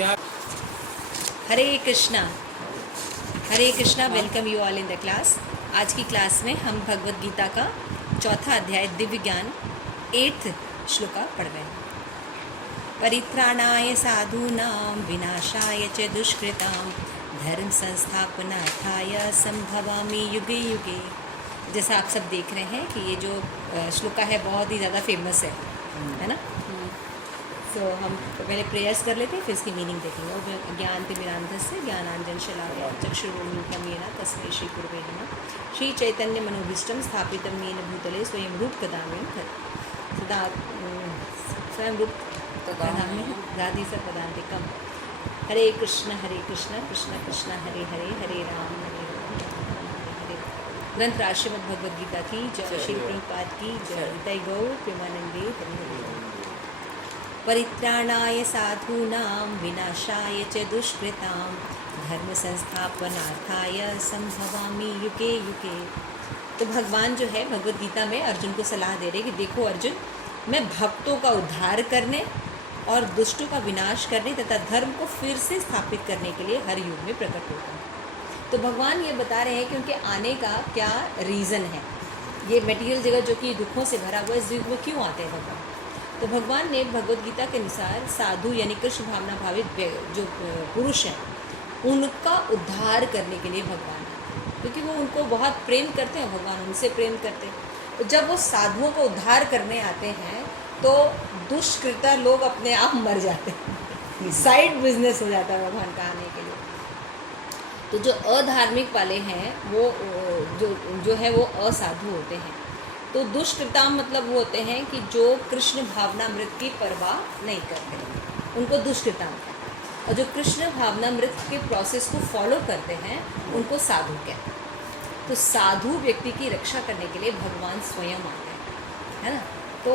Hare Krishna. Hare Krishna. Welcome you all in the class. आज की class में हम भगवद गीता का चौथा अध्याय दिव्य ज्ञान 8th श्लोका पढ़ रहे हैं। परित्राणाय साधूनां विनाशाय च दुष्कृतां धर्म संस्थापनार्थाय संभवामि युगे युगे। जैसा आप सब देख रहे हैं कि ये जो श्लोका है बहुत ही ज़्यादा फेमस है ना। तो हम पहले प्रेयर्स कर लेते हैं, फिर इसकी मीनिंग देखेंगे। ज्ञान तिमिरांधस्य ज्ञानांजन शलाकया चक्षुरुन्मीलितं येन तस्मै श्री गुरवे नमः। श्री चैतन्य मनोभीष्टं स्थापितं येन भूतले स्वयं रूप कदामि सदा स्वयं रूप कदामि दादी स पदान्तिकम्। हरे कृष्ण कृष्ण कृष्ण हरे हरे, हरे राम हरे। ग्रंथ राष्ट्रीय भगवद गीता की जय। श्री प्रभुपाद की जय। निताई गौर प्रेमानंदे हरि हरि। परित्राणाय साधूनां विनाशाय च दुष्कृतां धर्म संस्थापनार्थाय संभवामि युगे युगे। तो भगवान जो है भगवद गीता में अर्जुन को सलाह दे रहे कि देखो अर्जुन, मैं भक्तों का उद्धार करने और दुष्टों का विनाश करने तथा धर्म को फिर से स्थापित करने के लिए हर युग में प्रकट होता हूँ। तो भगवान ये बता रहे हैं कि उनके आने का क्या रीज़न है। ये मटेरियल जगत जो कि दुखों से भरा हुआ है, इस युग में क्यों आते हैं भगवान। तो भगवान ने भगवद गीता के अनुसार साधु यानी कृष्ण भावना भावित जो पुरुष हैं उनका उद्धार करने के लिए भगवान, क्योंकि वो उनको बहुत प्रेम करते हैं, भगवान उनसे प्रेम करते हैं। तो जब वो साधुओं को उद्धार करने आते हैं तो दुष्कृता लोग अपने आप मर जाते हैं। साइड बिजनेस हो जाता है भगवान का आने के लिए। तो जो अधार्मिक वाले हैं वो जो है वो असाधु होते हैं। तो दुष्कृताम मतलब वो होते हैं कि जो कृष्ण भावनामृत की परवाह नहीं करते, उनको दुष्कृताम कहते हैं। और जो कृष्ण भावनामृत के प्रोसेस को फॉलो करते हैं उनको साधु कहते हैं। तो साधु व्यक्ति की रक्षा करने के लिए भगवान स्वयं आते हैं, है ना। तो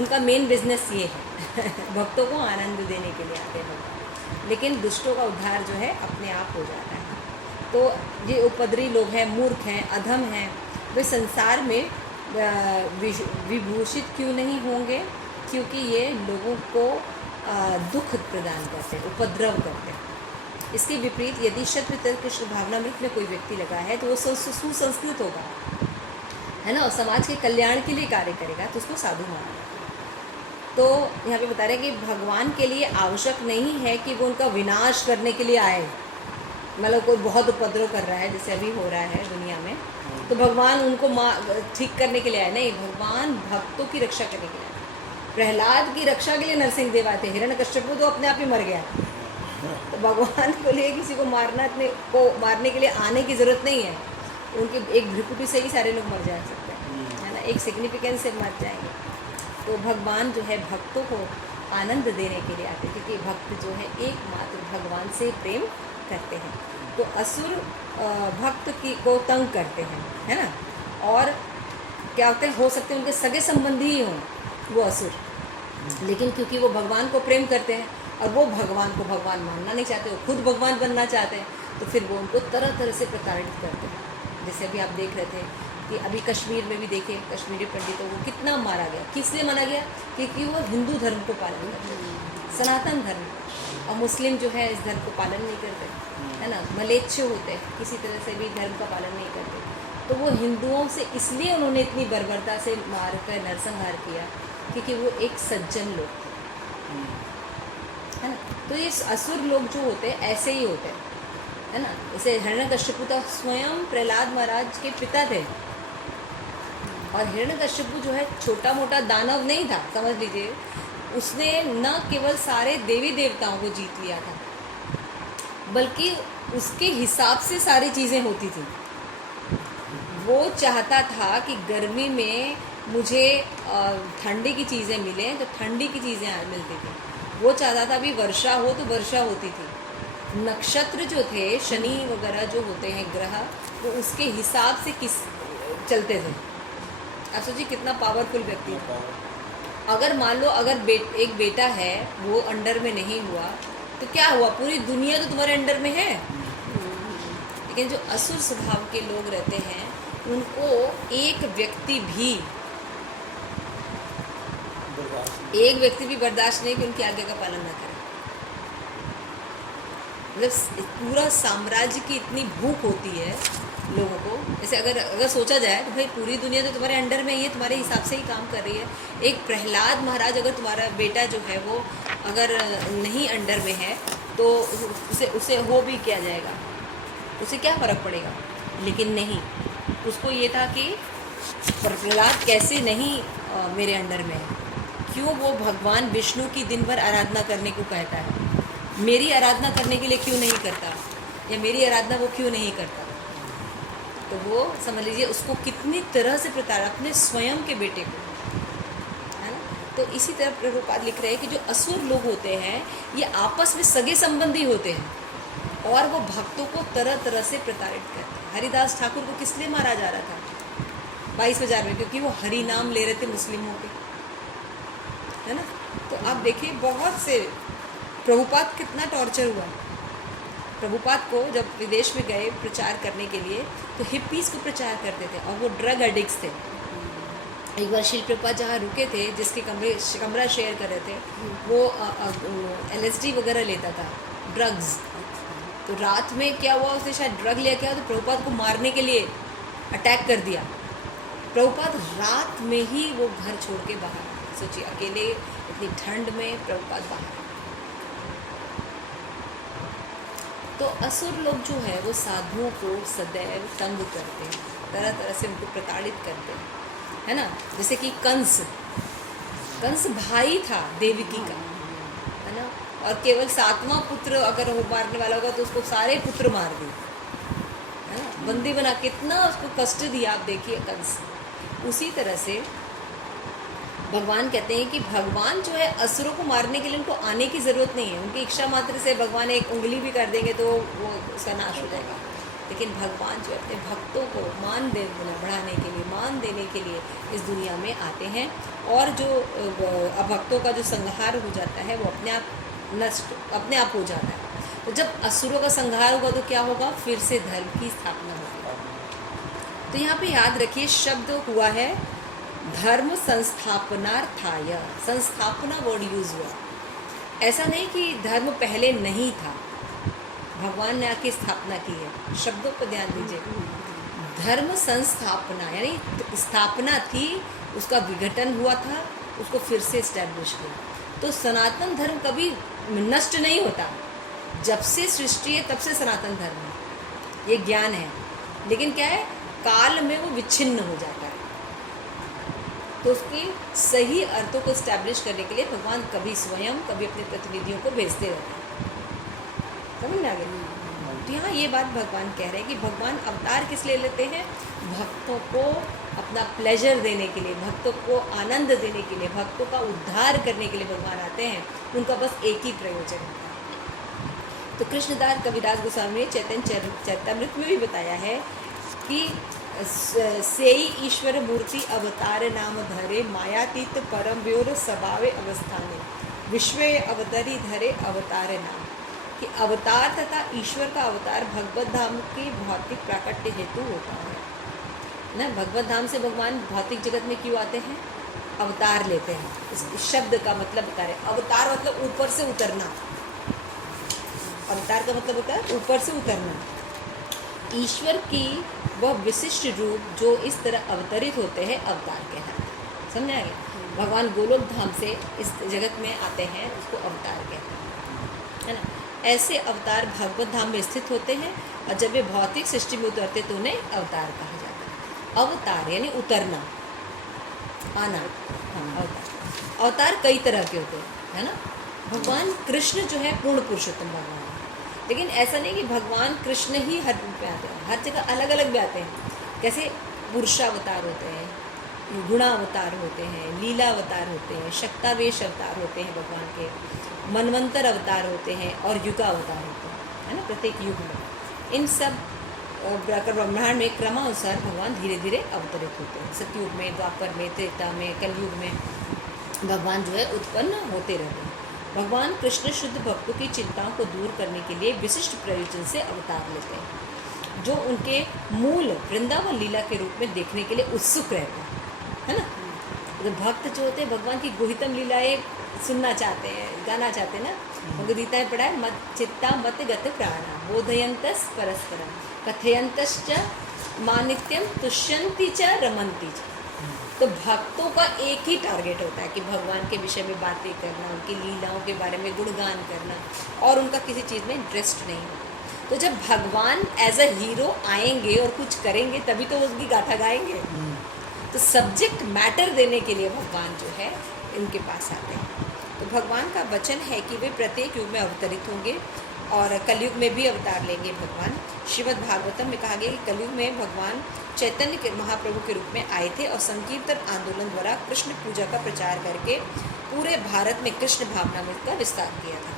उनका मेन बिजनेस ये है भक्तों को आनंद देने के लिए आते हैं भगवान, लेकिन दुष्टों का उद्धार जो है अपने आप हो जाता है। तो ये उपद्रवी लोग हैं, मूर्ख हैं, अधम हैं, वे संसार में विभूषित क्यों नहीं होंगे, क्योंकि ये लोगों को दुख प्रदान करते हैं, उपद्रव करते हैं। इसके विपरीत यदि शत कृष्ण भावनामृत में कोई व्यक्ति लगा है तो वो सुसंस्कृत होगा, है ना, और समाज के कल्याण के लिए कार्य करेगा, तो उसको साधु माना जाता है। तो यहाँ पे बता रहे हैं कि भगवान के लिए आवश्यक नहीं है कि वो उनका विनाश करने के लिए आए। मतलब कोई बहुत उपद्रव कर रहा है जैसे अभी हो रहा है दुनिया में, तो भगवान उनको ठीक करने के लिए आए नहीं, भगवान भक्तों की रक्षा करने के लिए आए। प्रहलाद की रक्षा के लिए नरसिंह देव आए थे, हिरण्यकश्यप तो अपने आप ही मर गया। तो भगवान को लिए किसी को मारने के लिए आने की ज़रूरत नहीं है। उनके एक भ्रिकुटी से ही सारे लोग मर जा सकते हैं, है ना, एक सिग्निफिकेंस से मर जाएंगे। तो भगवान जो है भक्तों को आनंद देने के लिए आते हैं, क्योंकि भक्त जो है एकमात्र भगवान से प्रेम करते हैं। तो असुर भक्त को तंग करते हैं, है ना, और क्या होते हैं, हो सकते हैं उनके सगे संबंधी ही हों वो असुर, लेकिन क्योंकि वो भगवान को प्रेम करते हैं और वो भगवान को भगवान मानना नहीं चाहते, वो खुद भगवान बनना चाहते हैं, तो फिर वो उनको तरह तरह से प्रताड़ित करते हैं। जैसे अभी आप देख रहे थे कि अभी कश्मीर में भी देखे, कश्मीरी पंडितों को कितना मारा गया। किस लिए मारा गया? क्योंकि वो हिंदू धर्म को पालन करते हैं, सनातन धर्म, और मुस्लिम जो है इस धर्म को पालन नहीं करते, है ना, मलेच्छ होते हैं, किसी तरह से भी धर्म का पालन नहीं करते। तो वो हिंदुओं से इसलिए उन्होंने इतनी बर्बरता से मार कर नरसंहार किया, क्योंकि वो एक सज्जन लोग थे, है ना। तो ये असुर लोग जो होते हैं ऐसे ही होते हैं, है ना। जैसे हिरण्यकश्यप तो स्वयं प्रहलाद महाराज के पिता थे, और हिरण्यकश्यप जो है छोटा मोटा दानव नहीं था, समझ लीजिए। उसने न केवल सारे देवी देवताओं को जीत लिया था, बल्कि उसके हिसाब से सारी चीज़ें होती थी। वो चाहता था कि गर्मी में मुझे ठंडी की चीज़ें मिलें, तो ठंडी की चीज़ें मिलती थी। वो चाहता था भी वर्षा हो तो वर्षा होती थी। नक्षत्र जो थे, शनि वगैरह जो होते हैं ग्रह, वो उसके हिसाब से चलते थे। आप सोचिए कितना पावरफुल व्यक्ति है। अगर मान लो अगर एक बेटा है वो अंडर में नहीं हुआ तो क्या हुआ, पूरी दुनिया तो तुम्हारे अंडर में है। लेकिन जो असुर स्वभाव के लोग रहते हैं उनको एक व्यक्ति भी बर्दाश्त नहीं कि उनकी आज्ञा का पालन न करे। मतलब पूरा साम्राज्य की इतनी भूख होती है लोगों को। जैसे अगर सोचा जाए तो भाई पूरी दुनिया तो तुम्हारे अंडर में ही है, तुम्हारे हिसाब से ही काम कर रही है। एक प्रहलाद महाराज, अगर तुम्हारा बेटा जो है वो अगर नहीं अंडर में है तो उसे उसे हो भी किया जाएगा, उसे क्या फ़र्क पड़ेगा। लेकिन नहीं, उसको ये था कि प्रहलाद कैसे नहीं मेरे अंडर में है। क्यों वो भगवान विष्णु की दिन भर आराधना करने को कहता है, मेरी आराधना करने के लिए क्यों नहीं करता, या मेरी आराधना वो क्यों नहीं करता। तो वो समझ लीजिए उसको कितनी तरह से प्रताड़ना, अपने स्वयं के बेटे को, है ना। तो इसी तरह प्रभुपाद लिख रहे हैं कि जो असुर लोग होते हैं ये आपस में सगे संबंधी होते हैं और वो भक्तों को तरह तरह से प्रताड़ित करते हैं। हरिदास ठाकुर को किस लिए मारा जा रहा था 22,000 में? क्योंकि वो हरि नाम ले रहे थे मुस्लिमों के, है ना। तो आप देखिए बहुत से, प्रभुपाद कितना टॉर्चर हुआ। प्रभुपाद को जब विदेश में गए प्रचार करने के लिए तो हिप्पीज़ को प्रचार करते थे और वो ड्रग एडिक्ट्स थे। एक बार शिल प्रभुपाद जहाँ रुके थे, जिसके कमरा शेयर कर रहे थे, वो LSD वगैरह लेता था, ड्रग्स। तो रात में क्या हुआ, उसने शायद ड्रग लिया क्या, तो प्रभुपाद को मारने के लिए अटैक कर दिया। प्रभुपाद रात में ही वो घर छोड़ के बाहर, सोचिए अकेले इतनी ठंड में प्रभुपाद बाहर। तो असुर लोग जो है वो साधुओं को सदैव तंग करते हैं, तरह तरह से उनको प्रताड़ित करते हैं, है ना। जैसे कि कंस भाई था देवकी का, है ना, और केवल 7वां पुत्र अगर वो मारने वाला होगा तो उसको सारे पुत्र मार दिए, है ना, बंदी बना, कितना उसको कष्ट दिया आप देखिए कंस। उसी तरह से भगवान कहते हैं कि भगवान जो है असुरों को मारने के लिए उनको आने की ज़रूरत नहीं है। उनकी इच्छा मात्र से भगवान एक उंगली भी कर देंगे तो वो उसका नाश हो जाएगा। लेकिन भगवान जो अपने भक्तों को बढ़ाने के लिए, मान देने के लिए इस दुनिया में आते हैं, और जो अभक्तों का जो संहार हो जाता है वो अपने आप हो जाता है। तो जब असुरों का संहार होगा तो क्या होगा, फिर से धर्म की स्थापना होगी। तो यहाँ पे याद रखिए शब्द हुआ है धर्म संस्थापनार्थाय, संस्थापना वर्ड यूज हुआ। ऐसा नहीं कि धर्म पहले नहीं था, भगवान ने आके स्थापना की है। शब्दों पर ध्यान दीजिए, धर्म संस्थापना यानी स्थापना थी, उसका विघटन हुआ था, उसको फिर से इस्टेब्लिश किया। तो सनातन धर्म कभी नष्ट नहीं होता, जब से सृष्टि है तब से सनातन धर्म है, ये ज्ञान है। लेकिन क्या है, काल में वो विच्छिन्न हो जाता है। तो उसके सही अर्थों को इस्टेब्लिश करने के लिए भगवान कभी स्वयं कभी अपने प्रतिनिधियों को भेजते रहते हैं। समझ में आ गई। तो यहाँ ये बात भगवान कह रहे हैं कि भगवान अवतार किस लिए लेते हैं, भक्तों को अपना प्लेजर देने के लिए, भक्तों को आनंद देने के लिए, भक्तों का उद्धार करने के लिए भगवान आते हैं। उनका बस एक ही प्रयोजन है। तो कृष्णदास कविदास गोस्वामी ने चैतन्य चरितामृत में भी बताया है कि सेई ईश्वर मूर्ति अवतार नाम धरे, मायातीत परम व्योर स्वभावे अवस्थाने, विश्वे अवतरी धरे अवतार नाम। कि अवतार तथा ईश्वर का अवतार भगवत धाम के भौतिक प्राकट्य हेतु होता है ना। भगवत धाम से भगवान भौतिक जगत में क्यों आते हैं, अवतार लेते हैं। इस शब्द का मतलब बता रहे, अवतार मतलब ऊपर से उतरना। अवतार का मतलब होता है ऊपर से उतरना। ईश्वर की वह विशिष्ट रूप जो इस तरह अवतरित होते हैं अवतार कहलाते हैं। समझ आएगा। भगवान गोलोक धाम से इस जगत में आते हैं, उसको अवतार कहते हैं, है ना। ऐसे अवतार भगवत धाम में स्थित होते हैं और जब वे भौतिक सृष्टि में उतरते तो उन्हें अवतार कहा जाता है। अवतार यानी उतरना, आना। हाँ, अवतार। अवतार कई तरह के होते हैं, है ना। भगवान कृष्ण जो है पूर्ण पुरुषोत्तम भगवान है, लेकिन ऐसा नहीं कि भगवान कृष्ण ही हर रूप में आते हैं, हर जगह अलग अलग भी आते हैं। कैसे पुरुषावतार होते हैं, गुणावतार होते हैं, लीलावतार होते हैं, शक्तावेश अवतार होते हैं भगवान के, मनवंतर अवतार होते हैं और युगावतार होते हैं, है ना, प्रत्येक युग में। इन सब ब्रह्मांड में क्रमानुसार भगवान धीरे धीरे अवतरित होते हैं। सतयुग में, द्वापर में, त्रेता में, कलयुग में भगवान जो है उत्पन्न होते रहते हैं। भगवान कृष्ण शुद्ध भक्तों की चिंताओं को दूर करने के लिए विशिष्ट प्रयोजन से अवतार लेते हैं, जो उनके मूल वृंदावन लीला के रूप में देखने के लिए उत्सुक रहते हैं, है ना। तो भक्त जो होते हैं भगवान की गुहितम लीलाएं सुनना चाहते हैं, गाना चाहते हैं ना। भगवद्गीता में पढ़ा है, मत चित्ता मत गत प्राणा बोधयंतस परस्परम कथयंतश्च मानित्यम तुष्यंती च रमंती च। तो भक्तों का एक ही टारगेट होता है कि भगवान के विषय में बातें करना, उनकी लीलाओं के बारे में गुणगान करना, और उनका किसी चीज़ में इंटरेस्ट नहीं होता। तो जब भगवान एज अ हीरो आएंगे और कुछ करेंगे तभी तो उसकी गाथा गाएंगे। तो सब्जेक्ट मैटर देने के लिए भगवान जो है इनके पास आते हैं। तो भगवान का वचन है कि वे प्रत्येक युग में अवतरित होंगे और कलयुग में भी अवतार लेंगे भगवान। श्रीमद् भागवतम में कहा गया कि कलयुग में भगवान चैतन्य के महाप्रभु के रूप में आए थे और संकीर्तन आंदोलन द्वारा कृष्ण पूजा का प्रचार करके पूरे भारत में कृष्ण भावनामृत का विस्तार किया था।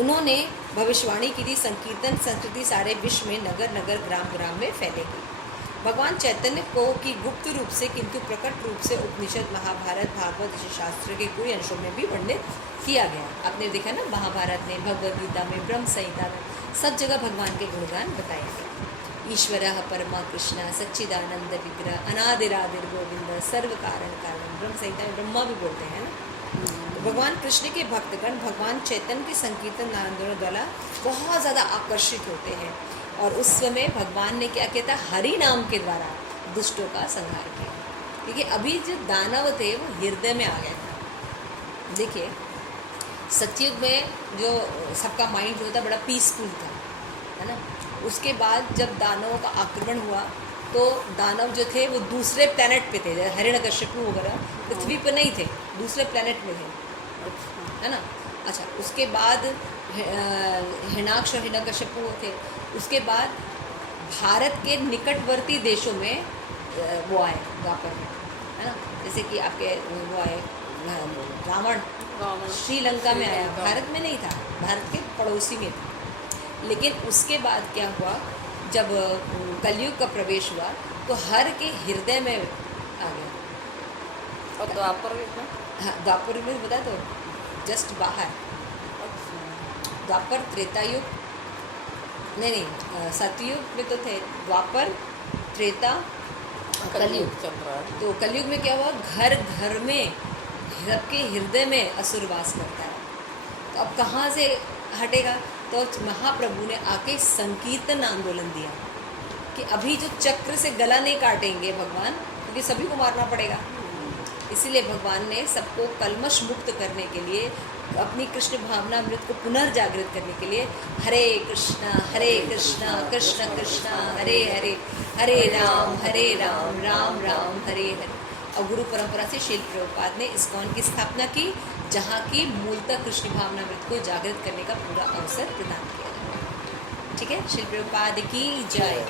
उन्होंने भविष्यवाणी की थी, संकीर्तन संस्कृति सारे विश्व में नगर नगर ग्राम ग्राम में फैलेगी। भगवान चैतन्य को की गुप्त रूप से किंतु प्रकट रूप से उपनिषद, महाभारत, भागवत जैसे शास्त्र के कोई अंशों में भी वर्णित किया गया। आपने देखा ना, महाभारत में, भगवद गीता में, ब्रह्म संहिता में, सब जगह भगवान के गुणगान बताया गया। ईश्वरः परमा कृष्ण सच्चिदानंद विग्रह अनादिरादिर गोविंद सर्व कारण कारण। ब्रह्म संहिता में ब्रह्मा भी बोलते हैं ना। तो भगवान कृष्ण के भक्तगण भगवान चैतन्य के संकीर्तन आंदोलन द्वारा बहुत ज़्यादा आकर्षित होते हैं और उस समय भगवान ने क्या किया था, हरि नाम के द्वारा दुष्टों का संहार किया। क्योंकि अभी जो दानव थे वो हृदय में आ गए थे। देखिए सतयुग में जो सबका माइंड जो था बड़ा पीसफुल था, है ना। उसके बाद जब दानवों का आक्रमण हुआ तो दानव जो थे वो दूसरे प्लेनेट पे थे, हिरण्यकश्यपु वगैरह पृथ्वी पर नहीं थे, दूसरे प्लेनेट में थे, है ना। अच्छा, उसके बाद हिरण्याक्ष और हिरण्यकश्यपु थे। उसके बाद भारत के निकटवर्ती देशों में वो आए द्वापर में, है ना। जैसे कि आपके वो आए रावण श्रीलंका में आया, भारत में नहीं था, भारत के पड़ोसी में था। लेकिन उसके बाद क्या हुआ, जब कलयुग का प्रवेश हुआ तो हर के हृदय में आ गया। और द्वापर में, हाँ, द्वापर में बता तो जस्ट बाहर। द्वापर त्रेता युग नहीं, सतयुग में तो थे, द्वापर त्रेता कलयुग चल रहा है। तो कलयुग में क्या हुआ, घर घर में सबके हृदय में असुर वास करता है। तो अब कहाँ से हटेगा, तो महाप्रभु ने आके संकीर्तन आंदोलन दिया कि अभी जो चक्र से गला नहीं काटेंगे भगवान, क्योंकि सभी को मारना पड़ेगा। इसीलिए भगवान ने सबको कलमश मुक्त करने के लिए, अपनी कृष्ण भावनामृत को पुनर्जागृत करने के लिए हरे कृष्णा कृष्ण कृष्ण हरे हरे, हरे राम राम राम हरे हरे। और गुरु परंपरा से श्रील प्रभुपाद ने इस्कॉन की स्थापना की, जहाँ की मूलतः कृष्ण भावनामृत को जागृत करने का पूरा अवसर प्रदान किया। ठीक है, श्रील प्रभुपाद की जय।